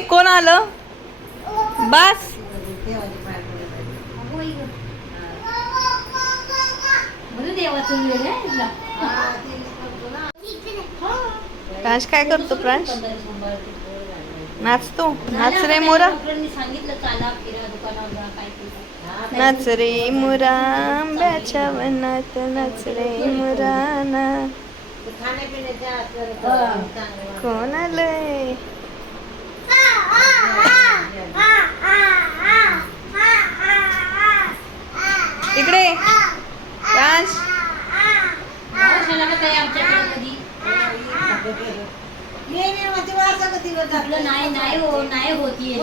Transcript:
कोण आलं? बस. प्रांश काय करतो? प्रांश नाचतो. नाच रे मोरा, नाच रे मोरा, आंब्याच्या वनात नाच रे मोराना. कोण आलंय? इकडे प्रांश. नाही होती.